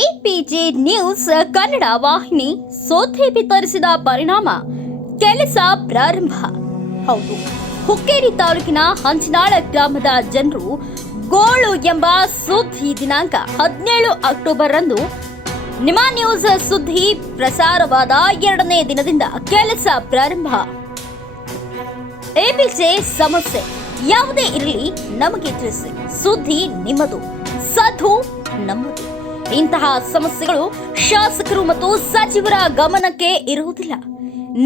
APJ news Kannada ವಾಹಿನಿ ಸೋಥೆ ವಿತರಿಸಿದ ಪರಿಣಾಮ ಕೆಲಸ ಪ್ರಾರಂಭ. ಹೌದು, ಹುಕ್ಕೇರಿ ತಾಲೂಕಿನ ಹಂಚಿನಾಳ ಗ್ರಾಮದ ಜನರು ಗೋಳು ಎಂಬ ಸುದ್ದಿ ದಿನಾಂಕ 17 ಅಕ್ಟೋಬರ್ ರಂದು ನಿಮ್ಮ ನ್ಯೂಸ್ ಸುದ್ದಿ ಪ್ರಸಾರವಾದ 2ನೇ ದಿನದಿಂದ ಕೆಲಸ ಪ್ರಾರಂಭ. ಎಪಿಜೆ ಸಮಸ್ಯೆ ಯಾವುದೇ ಇರಲಿ ನಮಗೆ ತಿಳಿಸಿ, ಸುದ್ದಿ ನಿಮ್ಮದು, ಸದ್ದು ನಮ್ಮದು. ಇಂತಹ ಸಮಸ್ಯೆಗಳು ಶಾಸಕರು ಮತ್ತು ಸಚಿವರ ಗಮನಕ್ಕೆ ಇರುವುದಿಲ್ಲ.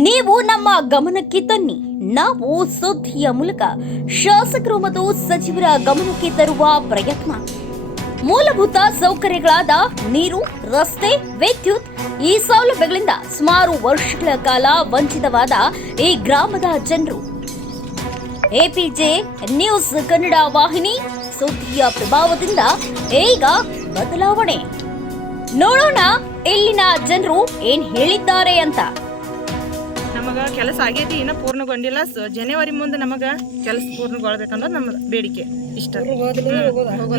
ನೀವು ನಮ್ಮ ಗಮನಕ್ಕೆ ತನ್ನಿ. ನಾವು ಸುದ್ದಿಯ ಮೂಲಕ ಶಾಸಕರು ಮತ್ತು ಸಚಿವರ ಗಮನಕ್ಕೆ ತರುವ ಪ್ರಯತ್ನ. ಮೂಲಭೂತ ಸೌಕರ್ಯಗಳಾದ ನೀರು, ರಸ್ತೆ, ವಿದ್ಯುತ್ ಈ ಸೌಲಭ್ಯಗಳಿಂದ ಸುಮಾರು ವರ್ಷಗಳ ಕಾಲ ವಂಚಿತವಾದ ಈ ಗ್ರಾಮದ ಜನರು ಎಪಿಜೆ ನ್ಯೂಸ್ ಕನ್ನಡ ವಾಹಿನಿ ಸುದ್ದಿಯ ಪ್ರಭಾವದಿಂದ ಈಗ ಬದಲಾವಣೆ. ನೋಡೋಣ ಇಲ್ಲಿನ ಜನರು ಏನ್ ಹೇಳಿದ್ದಾರೆ ಅಂತ. ನಮಗ ಕೆಲಸ ಆಗೈತಿ, ಇನ್ನ ಪೂರ್ಣಗೊಂಡಿಲ್ಲ. ಜನವರಿ ಮುಂದೆ ನಮಗ ಕೆಲಸ ಪೂರ್ಣಗೊಳ್ಬೇಕನ್ನೋದು ನಮ್ಮ ಬೇಡಿಕೆ. ಇಷ್ಟ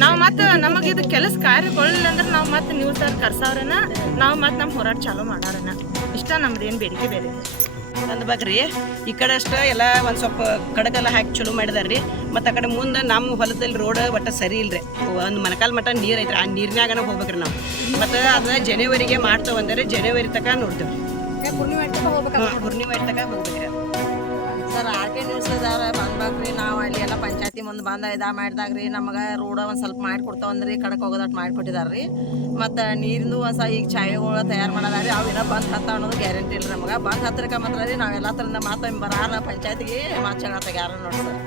ನಾವು ಮತ್ತೆ ನಮಗ ಇದು ಕೆಲಸ ಕಾರ್ಯಗೊಳ್ಳಿಲ್ಲ ಅಂದ್ರೆ ನಾವು ಮತ್ತೆ ನ್ಯೂಸ್ ಅವ್ರು ಕರ್ಸವ್ರನ ನಾವು ಮತ್ತೆ ನಮ್ಮ ಹೋರಾಟ ಚಾಲೂ ಮಾಡಾರನ. ಇಷ್ಟ ನಮ್ದೇನು ಬೇಡಿಕೆ ಬೇರೆ ಅಂದ್ಬೇಕ್ರಿ. ಈ ಕಡೆ ಅಷ್ಟ ಎಲ್ಲ ಒಂದು ಸ್ವಲ್ಪ ಕಡಗೆಲ್ಲ ಹಾಕಿ ಚಲೋ ಮಾಡಿದಾರ್ರಿ. ಮತ್ತು ಆ ಕಡೆ ಮುಂದೆ ನಮ್ಮ ಹೊಲದಲ್ಲಿ ರೋಡ್ ಒಟ್ಟು ಸರಿ ಇಲ್ರಿ. ಒಂದು ಮನಕಾಲ್ ಮಟ್ಟ ನೀರು ಐತ್ರಿ, ಆ ನೀರಿನಾಗನ ಹೋಗ್ಬೇಕ್ರಿ ನಾವು. ಮತ್ತು ಅದನ್ನ ಜನವರಿಗೆ ಮಾಡ್ತಾವ ಅಂದರೆ ಜನವರಿ ತನಕ ನೋಡ್ತೇವೆ. ಪೂರ್ಣಿಮೆ ತನಕ ಹೋಗ್ಬೇಕ್ರಿ. ಸರ್ ಆರ್ಕೆ ನ್ಯೂಸ್ ಇದಾರ ಬಂದ್ಬೇಕ್ರಿ. ನಾವು ಅಲ್ಲಿ ಎಲ್ಲ ಪಂಚಾಯತಿ ಮುಂದೆ ಬಂದ ಮಾಡಿದಾಗ್ರಿ ನಮಗೆ ರೋಡ ಒಂದು ಸ್ವಲ್ಪ ಮಾಡಿಕೊಡ್ತಾವಂದ್ರಿ, ಕಡಕ್ಕೆ ಹೋಗೋದಟ್ಟು ಮಾಡಿಕೊಟ್ಟಿದಾರ್ರಿ. ಮತ್ತು ನೀರಿಂದು ಒಂದು ಈಗ ಚಾವೆಗಳು ತಯಾರು ಮಾಡೋದಾರಿ, ಅವು ಏನೋ ಬಂದು ಹತ್ತ ಅನ್ನೋದು ಗ್ಯಾರಂಟಿ ಇಲ್ಲ ನಮಗೆ. ಬಂದು ಹತ್ತಿರಕ್ಕೆ ಮಾತ್ರ ರೀ ನಾವೆಲ್ಲ ಥರಿಂದ ಮಾತು ಬರಾರ ಪಂಚಾಯತಿಗೆ ಮಾತು ಯಾರು ನೋಡಿ ಸರ್.